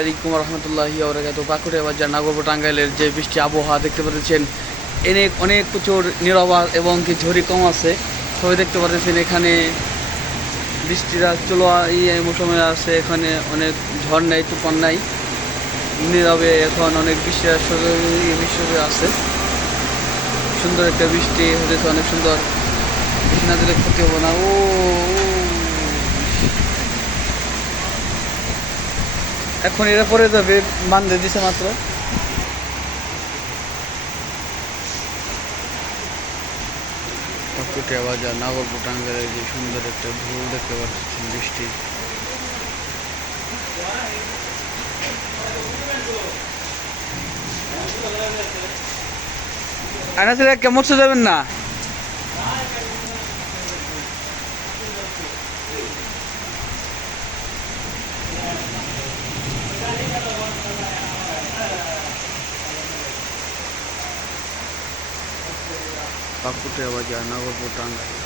আলাইকুম রহমতুল্লাহি ওরকাত পাকুড়ে বাজার নাগরপুর টাঙ্গাইলের যে বৃষ্টি আবহাওয়া দেখতে পাচ্ছেন অনেক অনেক প্রচুর নিরবাদ এবং কি ঝড়ি কম আছে। সবাই দেখতে পাচ্ছেন এখানে বৃষ্টিরা চলো এই মৌসুমে আছে, এখানে অনেক ঝড় নাই, তুফান নাই। নীরবে এখন অনেক বৃষ্টি বৃষ্টি আছে। সুন্দর একটা বৃষ্টি হতেছে অনেক সুন্দর। বৃষ্টি না দিলে ক্ষতি হবে না। ও। এখন এরা পরে যাবে বান্ধে দিছে মাত্র। কুটিয়া বাজার নাগরপুর টাঙ্গাইলের যে সুন্দর একটা ঢোল দেখতে পাচ্ছেন বৃষ্টি। আনাসির কেমন যাবেন না? পাকুটিয়া বাজার নাগরপুর টাঙ্গাইল